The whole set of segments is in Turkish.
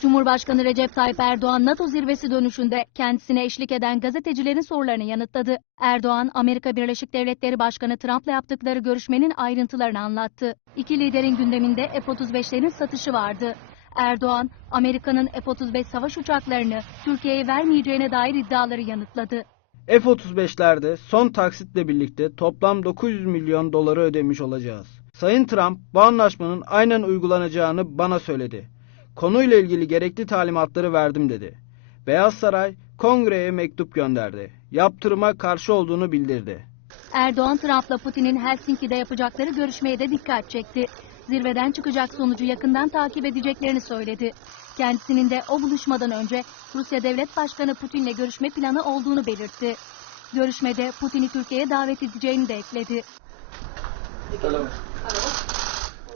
Cumhurbaşkanı Recep Tayyip Erdoğan NATO zirvesi dönüşünde kendisine eşlik eden gazetecilerin sorularını yanıtladı. Erdoğan, Amerika Birleşik Devletleri Başkanı Trump'la yaptıkları görüşmenin ayrıntılarını anlattı. İki liderin gündeminde F-35'lerin satışı vardı. Erdoğan, Amerika'nın F-35 savaş uçaklarını Türkiye'ye vermeyeceğine dair iddiaları yanıtladı. F-35'lerde son taksitle birlikte toplam 900 milyon doları ödemiş olacağız. Sayın Trump bu anlaşmanın aynen uygulanacağını bana söyledi. Konuyla ilgili gerekli talimatları verdim dedi. Beyaz Saray kongreye mektup gönderdi. Yaptırıma karşı olduğunu bildirdi. Erdoğan, Trump'la Putin'in Helsinki'de yapacakları görüşmeye de dikkat çekti. Zirveden çıkacak sonucu yakından takip edeceklerini söyledi. Kendisinin de o buluşmadan önce Rusya Devlet Başkanı Putin'le görüşme planı olduğunu belirtti. Görüşmede Putin'i Türkiye'ye davet edeceğini de ekledi.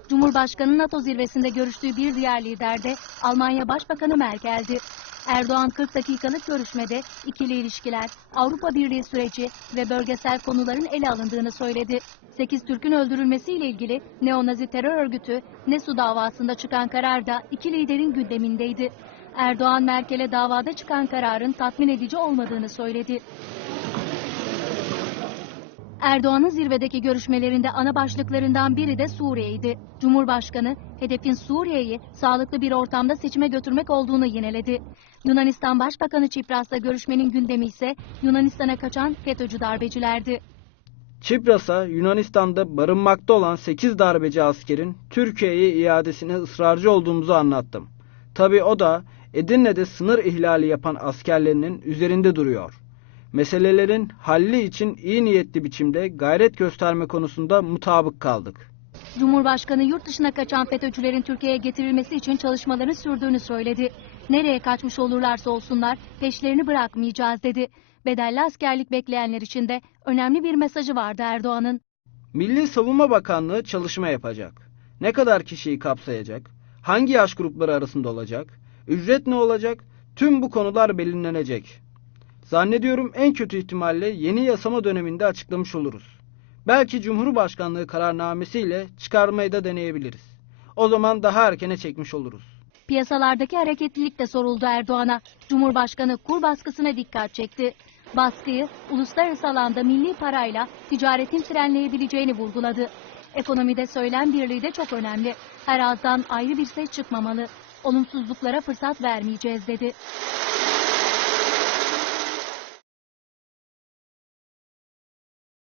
Cumhurbaşkanı NATO zirvesinde görüştüğü bir diğer lider de Almanya Başbakanı Merkel'di. Erdoğan 40 dakikalık görüşmede ikili ilişkiler, Avrupa Birliği süreci ve bölgesel konuların ele alındığını söyledi. 8 Türk'ün öldürülmesiyle ilgili neonazi terör örgütü NESU davasında çıkan karar da iki liderin gündemindeydi. Erdoğan Merkel'e davada çıkan kararın tatmin edici olmadığını söyledi. Erdoğan'ın zirvedeki görüşmelerinde ana başlıklarından biri de Suriye'ydi. Cumhurbaşkanı, hedefin Suriye'yi sağlıklı bir ortamda seçime götürmek olduğunu yineledi. Yunanistan Başbakanı Çipras'la görüşmenin gündemi ise Yunanistan'a kaçan FETÖ'cü darbecilerdi. Çipras'a Yunanistan'da barınmakta olan 8 darbeci askerin Türkiye'ye iadesine ısrarcı olduğumuzu anlattım. Tabi o da Edirne'de sınır ihlali yapan askerlerinin üzerinde duruyor. Meselelerin halli için iyi niyetli biçimde gayret gösterme konusunda mutabık kaldık. Cumhurbaşkanı yurt dışına kaçan FETÖ'cülerin Türkiye'ye getirilmesi için çalışmaların sürdüğünü söyledi. Nereye kaçmış olurlarsa olsunlar peşlerini bırakmayacağız dedi. Bedelli askerlik bekleyenler için de önemli bir mesajı vardı Erdoğan'ın. Milli Savunma Bakanlığı çalışma yapacak. Ne kadar kişiyi kapsayacak? Hangi yaş grupları arasında olacak? Ücret ne olacak? Tüm bu konular belirlenecek. Zannediyorum en kötü ihtimalle yeni yasama döneminde açıklamış oluruz. Belki Cumhurbaşkanlığı kararnamesiyle çıkarmayı da deneyebiliriz. O zaman daha erkene çekmiş oluruz. Piyasalardaki hareketlilik de soruldu Erdoğan'a. Cumhurbaşkanı kur baskısına dikkat çekti. Baskıyı uluslararası alanda milli parayla ticaretin frenleyebileceğini vurguladı. Ekonomide söylem birliği de çok önemli. Her ağızdan ayrı bir ses çıkmamalı. Olumsuzluklara fırsat vermeyeceğiz dedi.